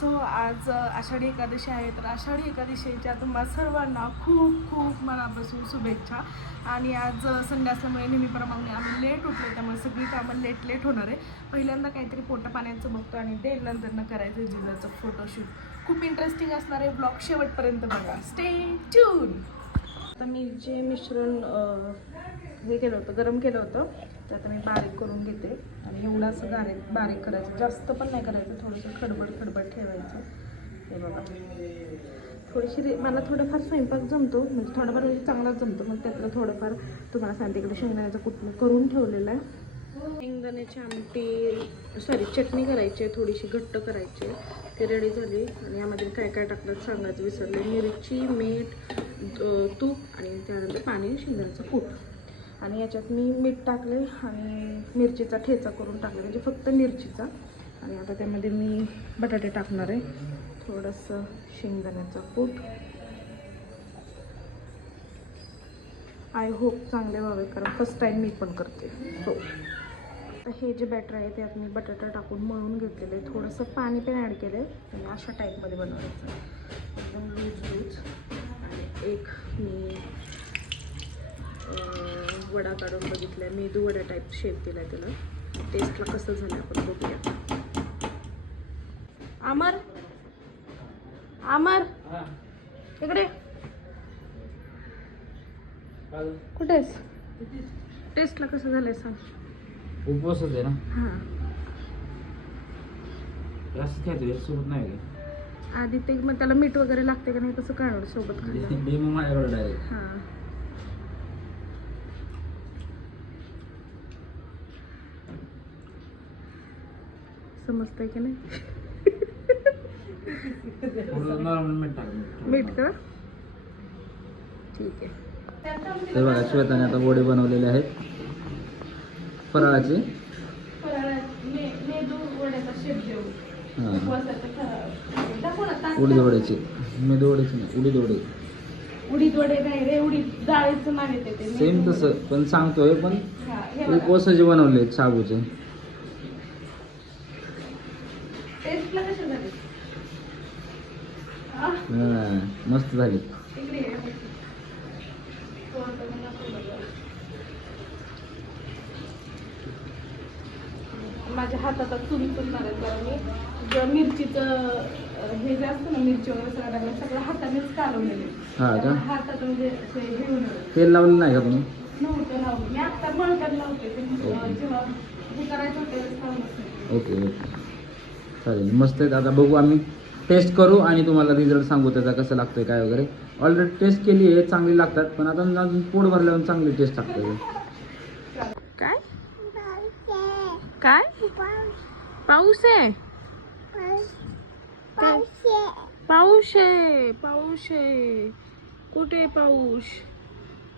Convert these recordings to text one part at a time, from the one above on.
So आज आषाढी एकादशी आहे. तर आषाढी एकादशीच्या तुम्हा सर्वांना खूप खूप मनापासून शुभेच्छा. आणि आज अ, संडे असल्यामुळे नेहमीप्रमाणे आम्ही लेट उठलो त्यामुळे सगळी कामं लेट लेट होणार आहे. पहिल्यांदा काहीतरी पोटा पाण्याचं बघतो आणि ते नंतरनं करायचं जिजाचं फोटोशूट खूप इंटरेस्टिंग असणार आहे ब्लॉग शेवटपर्यंत बघा. स्टे ट्यून आता मी जे मिश्रण हे केलं होतं गरम केलं होतं. तर आता मी बारीक करून घेते. आणि एवढं असं बारीक बारीक करायचं. जास्त पण नाही करायचं थोडंसं खडबड खडबड ठेवायचं. हे बघा. थोडीशी रे मला थोडंफार स्वयंपाक जमतो. म्हणजे थोडंफार म्हणजे चांगलाच जमतो. मग त्यातलं थोडंफार तुम्हाला सांगते इकडे शेंगदाण्याचा कुटणं करून ठेवलेलं आहे. शेंगदाण्याची आमटी सॉरी चटणी करायची आहे थोडीशी घट्ट करायची आहे. ती रेडी झाली. आणि यामध्ये काय काय टाकलं सांगायचं विसरले. मिरची मीठ तूप आणि त्यानंतर पाणी शेंगदाण्याचं कूट. आणि याच्यात मी मीठ टाकले आणि मिरचीचा ठेचा करून टाकले म्हणजे फक्त मिरचीचा. आणि आता त्यामध्ये मी बटाटे टाकणार आहे. थोडंसं शेंगदाण्याचं कूट. आय होप चांगले व्हावे कारण फर्स्ट टाईम मी पण करते. हो आता हे जे बॅटर आहे त्यात मी बटाटा टाकून मळून घेतलेलं आहे थोडंसं पाणी पण ॲड केलं आहे आणि अशा टाईपमध्ये बनवायचं एकदम लूज लूज आणि एक मी वडा काढून बघितला आहे मेदू वडा टाईप शेप दिला आहे त्याला टेस्टला कसं झालं आपण बघूया. अमर अमर इकडे. कुठे आहेस? टेस्टला कसं झालंय सांग. उपवासच आहे ना. हां. सोबत नाही का आधी ते मग त्याला मीठ वगैरे लागते का नाही? कसं कळणार सोबत माझ्याकडे डायरेक्ट हां. समजतंय की नाही? मीठ टाक मीठ का? ठीक आहे. तर बघा श्वेताने आता वडे बनवलेले आहेत. फराळाचे. हां उडीद वड्याचे मेदू वड्याचे नाही उडीद वडे उडीद वडे नाही रे उडीद डाळीचं सेम तसं पण सांगतोय पण हा, हे. उपवासाचे बनवले आहेत शाबूचे टेस्टला कसे झाले आ, हां, मस्त झाले. माझ्या हातात चुरी चुरणार आहे कारण मी मिरचीचं हे जे असतं ना मिरची वगैरे सगळं टाकलं सगळं हातानेच कालवलेले हा? हातात म्हणजे तेल लावलं नाही का तुम्ही नव्हतं लावलं मी आत्ता मळकर लावते पण. जेव्हा हे करायचं होतं. ओके ओके चालेल मस्त आहेत आता बघू आम्ही टेस्ट करू आणि तुम्हाला रिझल्ट सांगू त्याचा कसं लागतोय काय वगैरे. ऑलरेडी टेस्ट केली आहे चांगली लागतात पण आता अजून पोट भरल्यावर चांगली टेस्ट लागते. काय? काय? पाऊस आहे. पाऊस आहे पाऊस आहे. कुठे पाऊस?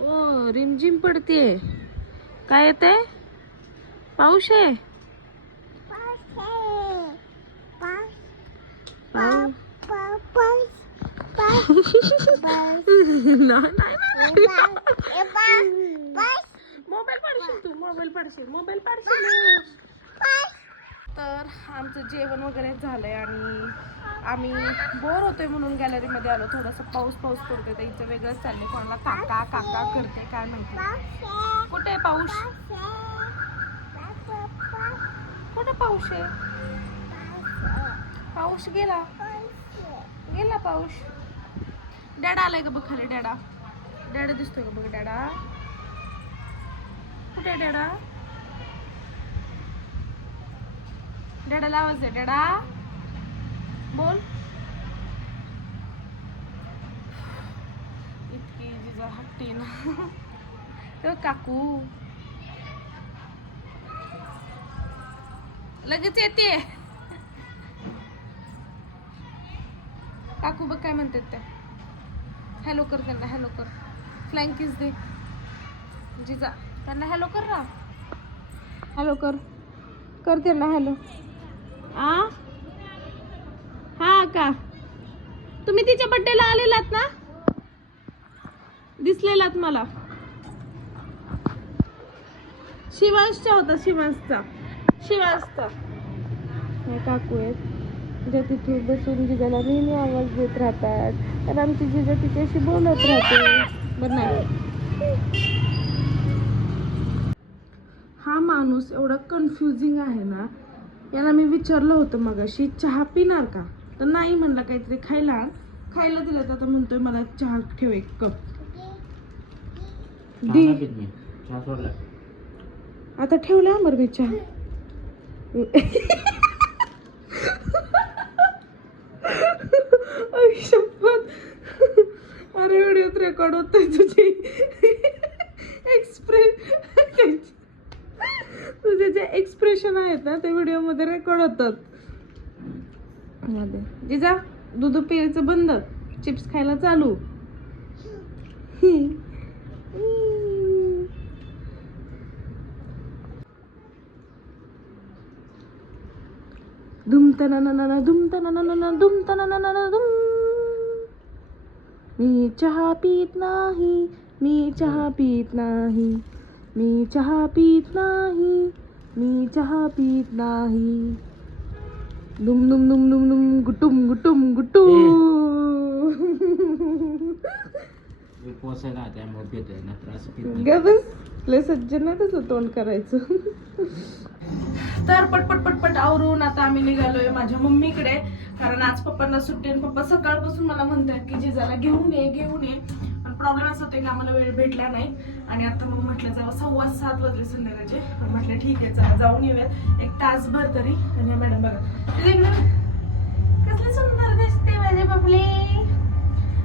ओ रिमझिम पडते काय येते पाऊस आहे? नाही, नाही मोबाईल पाडशील तू मोबाईल पाडशील मोबाईल पाडशील. तर आमचं जेवण वगैरे झालंय आणि आम्ही बोर होतोय म्हणून गॅलरीमध्ये आलो. थोडासा पाऊस पाऊस पडतोय तर इथं वेगळंच चाललंय. कोणाला काका काका करते काय माहिती. कुठे आहे पाऊस? कुठे पाऊस आहे? पाऊस गेला. गेला पाऊस. डॅडा आलाय का बघ खाली डॅडा. डॅडा दिसतोय का बघ डॅडा. कुठे डॅडा? डॅडाला आवाज आहे डॅडा. बोल. इतकी जिजा हट्टी ना. काकू. लगेच येते. काकू बघ काय म्हणतात त्या. हॅलो कर त्यांना हॅलो कर. फ्लाइंग किस दे. जिजा त्यांना हॅलो कर ना. हॅलो कर. कर त्यांना हॅलो आ? हा का? तुम्ही तिच्या बड्डेला आलेलात ना? दिसलेलात मला. शिवांशचा होता शिवांशचा. शिवास्त काकू आहेत. ज्या तिथे बसून जिजाला नेहमी आवाज देत राहतात तर आमची जिजा तिच्याशी बोलत राहते बरं नाही. हा माणूस एवढा कन्फ्युजिंग आहे ना याला मी विचारलं होतं मगाशी चहा पिणार का? तर नाही म्हणला काहीतरी खायला. खायला दिलं तर आता म्हणतोय मला चहा ठेव एक कप. दे. आता ठेवला बरं मी चहा आई शपथ अरे व्हिडिओत रेकॉर्ड होतोय तुझी. एक्सप्रेस तुझे जे एक्सप्रेशन आहेत ना ते व्हिडिओमध्ये रेकॉर्ड होतात. जिजा दूध प्यायचं बंद. चिप्स खायला चालू. दुम तनाना दुम तनाना दुम तनाना दुम. मी चहा पीत नाही मी चहा पीत नाही मी चहा पीत नाही मी चहा पीत नाही. दुम दुम दुम दुम दुम गुटुम गुटुम गुटू पोसायला त्यामुळे पितोय ना त्रास पित नाही. ग बस लय सज्जन नाही तसं तोंड करायचं. तर पटपट पटपट आवरून आता आम्ही निघालोय माझ्या मम्मीकडे. कारण आज पप्पांना सुट्टी आणि पप्पा सकाळपासून मला म्हणतात की जिजाला घेऊन ये घेऊन ये. पण प्रॉब्लेम असं होते की आम्हाला वेळ भेटला नाही. आणि आता मग म्हटलं जावं सव्वा सात वाजले संध्याकाळचे. पण म्हटलं ठीक आहे चला जाऊन येऊयात एक तासभर तरी. आणि मॅडम बघा कसली सुंदर दिसते माझे बबले.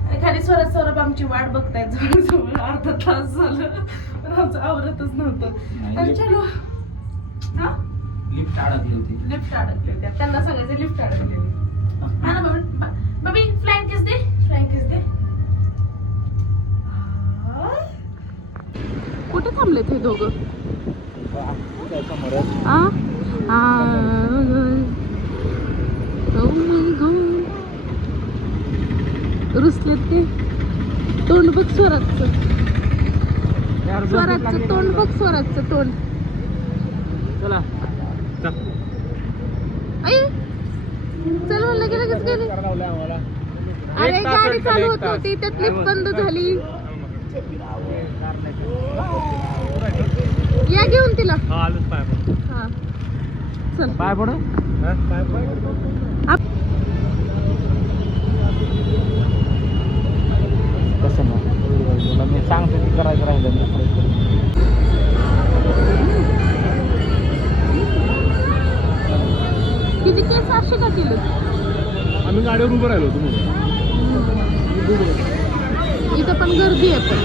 आणि खाली स्वरात सौरभ आमची वाट बघतायत जवळजवळ अर्धा तास झालं. पण आमचं आवरतच नव्हतं. चलो. हा? लिफ्ट अडकली होती. लिफ्ट अडकले होते. त्यांना सगळ्याचे लिफ्ट अडकलेली हा ना बाबा बाबी फ्लाइंग किस दे. फ्लाइंग किस दे. कुठे थांबलेत हे दोघं? आ? आ Oh. रुसलेत ते. तोंड बघ स्वराजचं. स्वराजचं तोंड बघ स्वराजचं तोंड. चला. आई चल म्हणलं की लगेच गेली अरे गाडी चालू होत होती त्यात लिफ्ट बंद झाली. या घेऊन तिला. हा चल. पाय पड कसं मग मी सांगतो की करायचं राहिलं असे का केलं? आम्ही गाडीवर उभं राहिलो होतो म्हणून. इथं पण गर्दी आहे पण.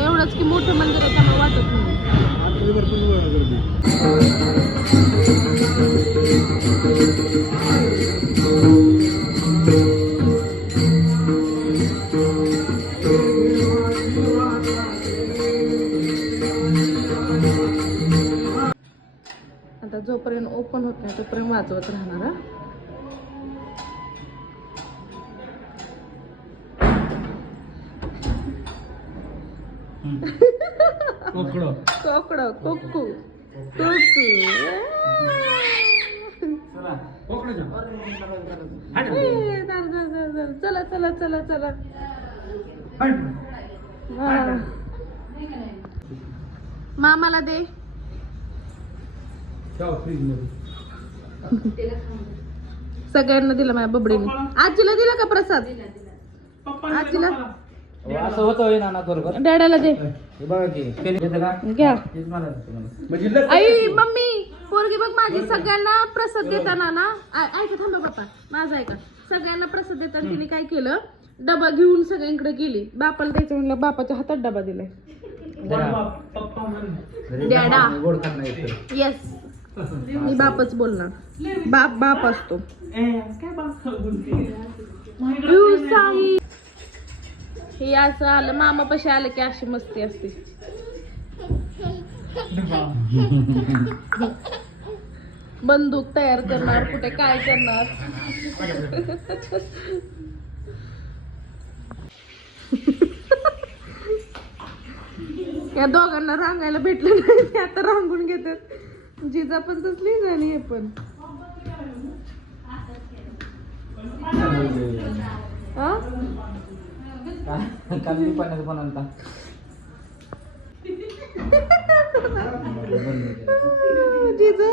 एवढंच की मोठं मंदिर आहे त्यामुळे वाटत नाही. वाजवत राहणार. कोकडं कोकडं कोकू. चला. चला चला चला चला. मामाला दे. सगळ्यांना दिला माझ्या बबडीने. आजीला दिला का प्रसाद? आजीला? असं होतं होय नाना बरोबर. डॅडाला दे. हे घ्या. म्हणजे आई मम्मी पोरगी बघ माझी सगळ्यांना प्रसाद देताना ना ऐका थांबा बापा. माझा ऐका. सगळ्यांना प्रसाद देताना तिने काय केलं? डबा घेऊन सगळ्यांकडे गेली. बापाला द्यायचं म्हणलं बापाच्या हातात डबा दिलाय. डॅडा. येस मी बापच बोलणार. बाप बाप असतो. हे असं आलं मामा पशी आलं की अशी मस्ती असते. बंदूक तयार करणार कुठे काय करणार? या दोघांना रांगायला भेटलं नाही आता रांगून घेतात जिजा पण तसलीच आणि हे पण. हा? पण आणता जिजा?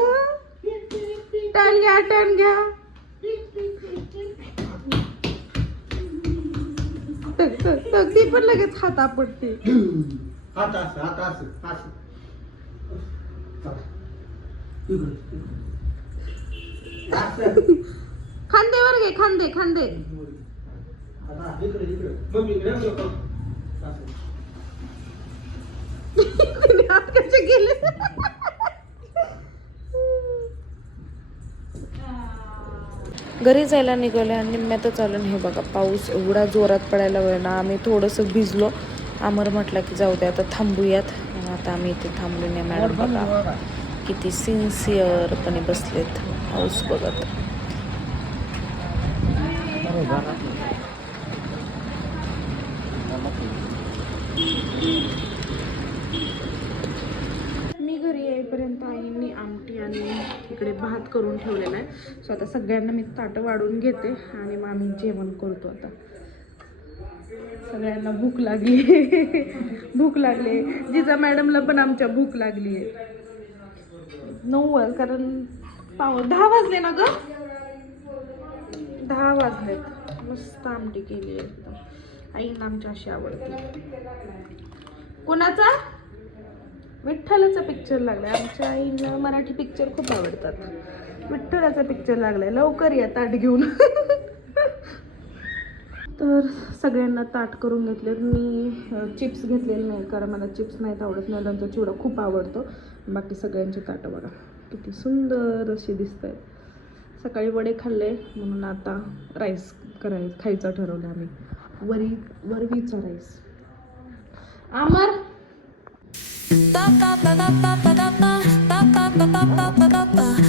टर्न घ्या टर्न घ्या. ती पण लगेच हात आपटते हात असं हात असं असं. खांदेवर घे खांदे खांदे. कसे गेले. घरी जायला निघाले आणि निम्म्यातच आलो हे बघा पाऊस एवढा जोरात पडायला वेळ ना आम्ही थोडंसं भिजलो. अमर म्हटलं की जाऊ दे आता थांबूयात. आता आम्ही इथे थांबलो नाही मॅडम बघा. किती सिन्सिअरपणे बसलेत. हाऊस बघत. मी घरी येईपर्यंत आईंनी आमटी आणि इकडे भात करून ठेवलेला आहे. सो आता सगळ्यांना मी ताटं वाढून घेते आणि मग आम्ही जेवण करतो आता. सगळ्यांना भूक लागली. भूक लागली. जिजा मॅडमला पण आमच्या भूक लागली आहे नऊ वाज कारण पाव दहा वाजले ना ग? दहा वाजलेत. मस्त आमटी केली एकदम. आईंना आमच्या अशी आवडते. कोणाचा? विठ्ठलाचा पिक्चर लागलाय. आमच्या आईला मराठी पिक्चर खूप आवडतात. विठ्ठलाचा पिक्चर लागलाय. लवकर या ताट घेऊन. तर सगळ्यांना ताट करून घेतले मी चिप्स घेतलेले नाही कारण मला चिप्स नाहीत आवडत. नाही चिवडा खूप आवडतो. बाकी सगळ्यांची ताटं बघा. किती सुंदर अशी दिसत आहेत सकाळी वडे खाल्ले म्हणून आता राईस कराय खायचा ठरवलं आम्ही. वरी वरवीचा राईस आमर!